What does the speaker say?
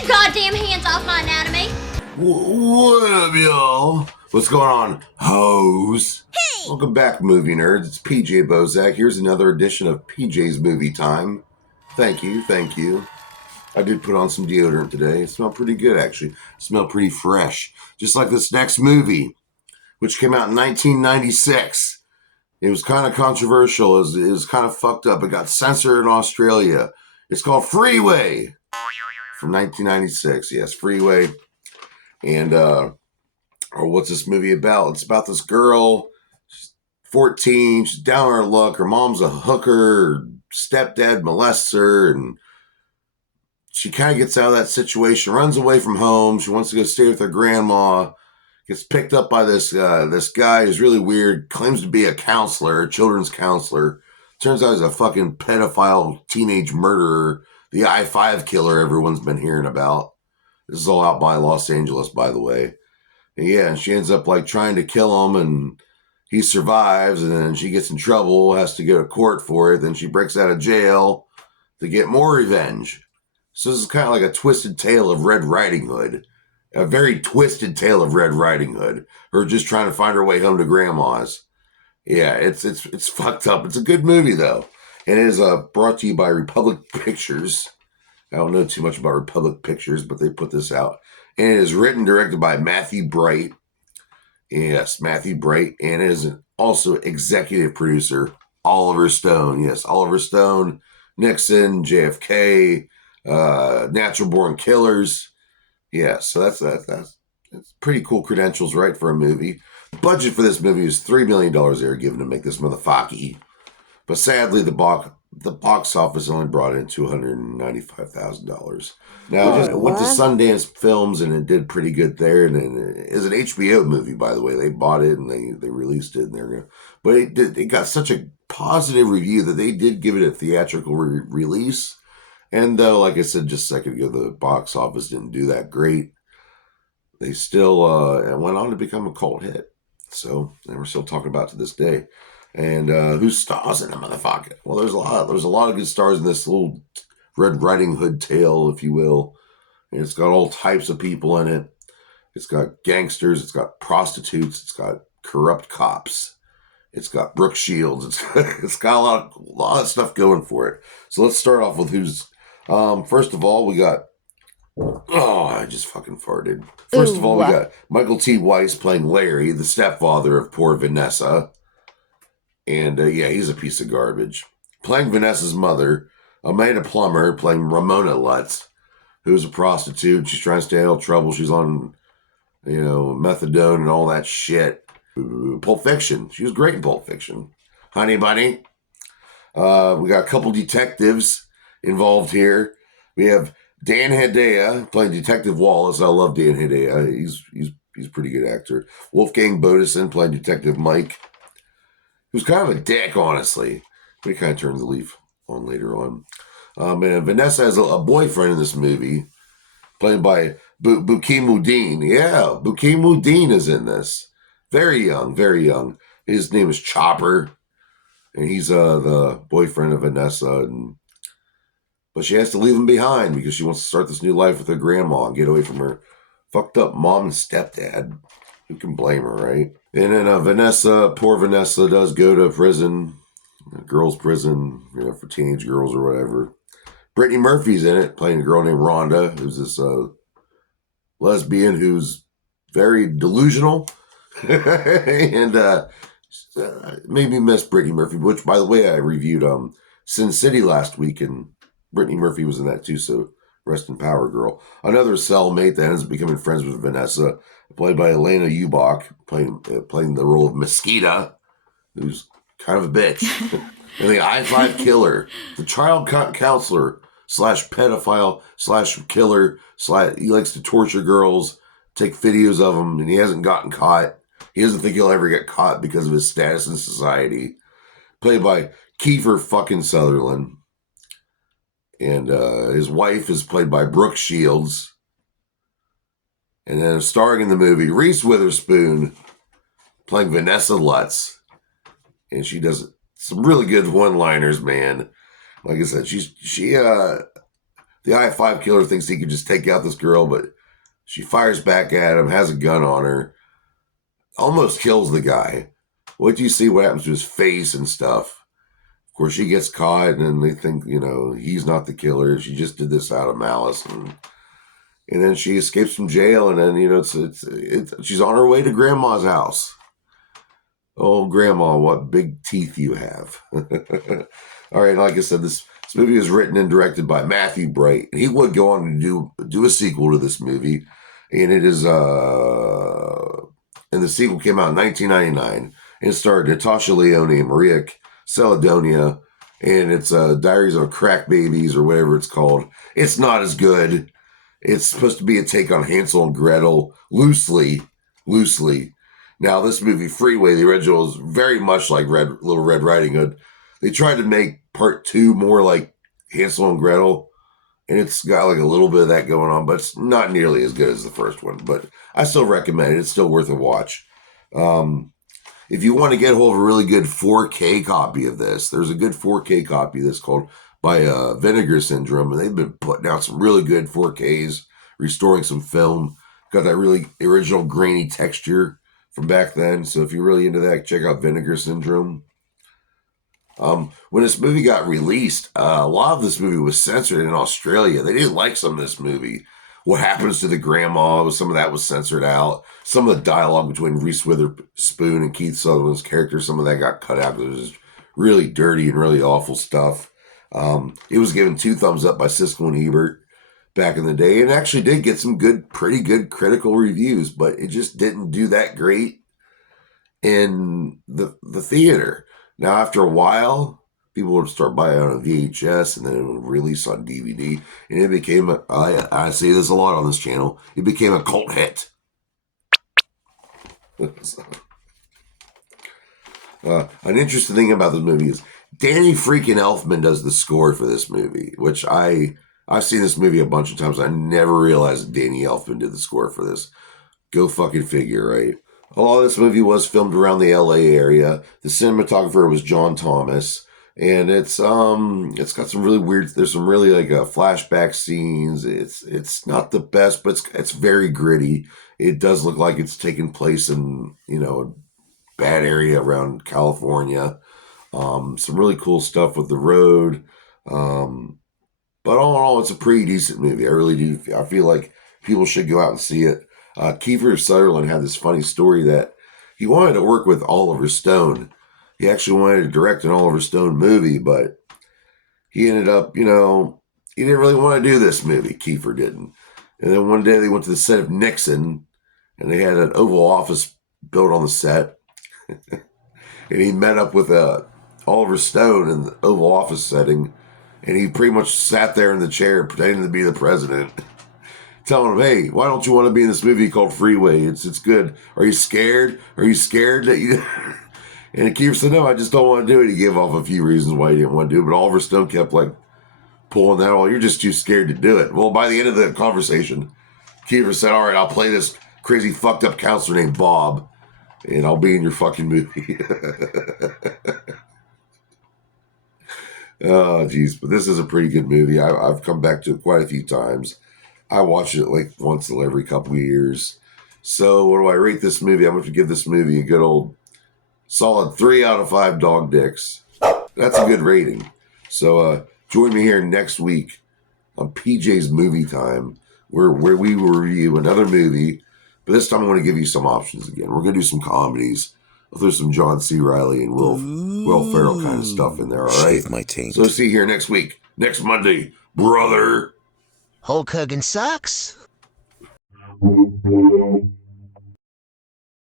your goddamn hands off my anatomy! What up, y'all? What's going on, hoes? Hey! Welcome back, movie nerds. It's PJ Bozak. Here's another edition of PJ's Movie Time. Thank you, thank you. I did put on some deodorant today. It smelled pretty good, actually. It smelled pretty fresh. Just like this next movie, which came out in 1996. It was kind of controversial. It was kind of fucked up. It got censored in Australia. It's called Freeway from 1996. Yes, Freeway. And, or what's this movie about? It's about this girl. She's 14. She's down on her luck. Her mom's a hooker. Her stepdad molests her. And she kind of gets out of that situation, runs away from home. She wants to go stay with her grandma. Gets picked up by this guy who's really weird. Claims to be a counselor, a children's counselor. Turns out he's a fucking pedophile teenage murderer. The I-5 killer everyone's been hearing about. This is all out by Los Angeles, by the way. And yeah, and she ends up like trying to kill him, and he survives, and then she gets in trouble, has to go to court for it. Then she breaks out of jail to get more revenge. So this is kind of like a twisted tale of Red Riding Hood. A very twisted tale of Red Riding Hood. Her just trying to find her way home to grandma's. Yeah, it's fucked up. It's a good movie, though. And it is brought to you by Republic Pictures. I don't know too much about Republic Pictures, but they put this out. And it is written, directed by Matthew Bright. Yes, Matthew Bright. And it is also executive producer, Oliver Stone. Yes, Oliver Stone, Nixon, JFK, Natural Born Killers. Yeah, so that's pretty cool credentials, right, for a movie. The budget for this movie was $3 million they were given to make this motherfucker. But sadly, the box office only brought in $295,000. Now, it went to Sundance Films, and it did pretty good there. And it is an HBO movie, by the way. They bought it, and they released it. But it got such a positive review that they did give it a theatrical release. And though, like I said just a second ago, the box office didn't do that great, they still went on to become a cult hit. So, and we're still talking about it to this day. And who stars in the motherfucker? Well, there's a lot of good stars in this little Red Riding Hood tale, if you will. And it's got all types of people in it. It's got gangsters. It's got prostitutes. It's got corrupt cops. It's got Brooke Shields. It's got a lot of stuff going for it. So let's start off with who's. First of all, we got. Oh, I just fucking farted. First of all, we got Michael T. Weiss playing Larry, the stepfather of poor Vanessa. And yeah, he's a piece of garbage. Playing Vanessa's mother, Amanda Plummer playing Ramona Lutz, who's a prostitute. She's trying to stay out of trouble. She's on, methadone and all that shit. Pulp Fiction. She was great in Pulp Fiction. Honey Bunny. We got a couple detectives involved here. We have Dan Hedaya playing Detective Wallace. I love Dan Hedaya. He's a pretty good actor. Wolfgang Bodison playing Detective Mike, who's kind of a dick, honestly. But he kind of turns the leaf on later on. And Vanessa has a boyfriend in this movie, played by Bukimuddin. Yeah, Bukimuddin is in this. Very young, very young. His name is Chopper, and he's the boyfriend of Vanessa. But she has to leave him behind because she wants to start this new life with her grandma and get away from her fucked up mom and stepdad. Who can blame her, right? And then poor Vanessa does go to prison, girls' prison, for teenage girls or whatever. Brittany Murphy's in it, playing a girl named Rhonda, who's this lesbian who's very delusional. And made me miss Brittany Murphy, which, by the way, I reviewed Sin City last week, and Brittany Murphy was in that too, so rest in power, girl. Another cellmate that ends up becoming friends with Vanessa, played by Elena Ubach, playing the role of Mesquita, who's kind of a bitch. And the I-5 killer, the child counselor / pedophile / killer / he likes to torture girls, take videos of them, and he hasn't gotten caught. He doesn't think he'll ever get caught because of his status in society. Played by Kiefer fucking Sutherland. And his wife is played by Brooke Shields. And then starring in the movie, Reese Witherspoon playing Vanessa Lutz. And she does some really good one-liners, man. Like I said, she The I-5 killer thinks he can just take out this girl, but she fires back at him, has a gun on her, almost kills the guy. Wait till you see what happens to his face and stuff. Of course, she gets caught, and then they think, he's not the killer. She just did this out of malice, and then she escapes from jail, and then she's on her way to Grandma's house. Oh, Grandma, what big teeth you have! All right, like I said, this movie was written and directed by Matthew Bright, and he would go on to do a sequel to this movie, and it is and the sequel came out in 1999. And it starred Natasha Lyonne and Maria Celedonia, and it's Diaries of Crack Babies or whatever it's called. It's not as good. It's supposed to be a take on Hansel and Gretel, loosely. Now, this movie, Freeway, the original, is very much like Little Red Riding Hood. They tried to make part 2 more like Hansel and Gretel, and it's got like a little bit of that going on, but it's not nearly as good as the first one. But I still recommend it. It's still worth a watch. If you want to get hold of a really good 4K copy of this, there's a good 4K copy of this called by Vinegar Syndrome, and they've been putting out some really good 4Ks, restoring some film. Got that really original grainy texture from back then. So if you're really into that, check out Vinegar Syndrome. When this movie got released, a lot of this movie was censored in Australia. They didn't like some of this movie. What happens to the grandma? Some of that was censored out. Some of the dialogue between Reese Witherspoon and Keith Sutherland's character, some of that got cut out because it was really dirty and really awful stuff. It was given 2 thumbs up by Siskel and Ebert back in the day, and actually did get some pretty good critical reviews, but it just didn't do that great in the theater. Now, after a while, people would start buying it on VHS, and then it would release on DVD, and it became, I say this a lot on this channel, it became a cult hit. An interesting thing about this movie is Danny freaking Elfman does the score for this movie, which I've seen this movie a bunch of times. I never realized that Danny Elfman did the score for this. Go fucking figure, right? A lot of this movie was filmed around the LA area. The cinematographer was John Thomas, and it's got some really weird. There's some really like flashback scenes. It's not the best, but it's very gritty. It does look like it's taking place in a bad area around California. Some really cool stuff with the road. But all in all, it's a pretty decent movie. I really do. I feel like people should go out and see it. Kiefer Sutherland had this funny story that he wanted to work with Oliver Stone. He actually wanted to direct an Oliver Stone movie, but he ended up, he didn't really want to do this movie. Kiefer didn't. And then one day they went to the set of Nixon, and they had an Oval Office built on the set. And he met up with Oliver Stone in the Oval Office setting, and he pretty much sat there in the chair pretending to be the president, telling him, "Hey, why don't you want to be in this movie called Freeway? It's good. Are you scared? Are you scared that you?" And Kiefer said, "No, I just don't want to do it." He gave off a few reasons why he didn't want to do it, but Oliver Stone kept like pulling that, "Well, you're just too scared to do it." Well, by the end of the conversation, Kiefer said, "All right, I'll play this crazy fucked up counselor named Bob, and I'll be in your fucking movie." Oh, geez. But this is a pretty good movie. I've come back to it quite a few times. I watch it like once every couple of years. So what do I rate this movie? I'm going to give this movie a good old solid 3 out of 5 dog dicks. That's a good rating. So join me here next week on PJ's Movie Time, where we will review another movie. But this time I'm going to give you some options again. We're going to do some comedies. There's some John C. Reilly and Will Ferrell kind of stuff in there, all right? Shave my taint. So see you here next week. Next Monday, brother. Hulk Hogan sucks.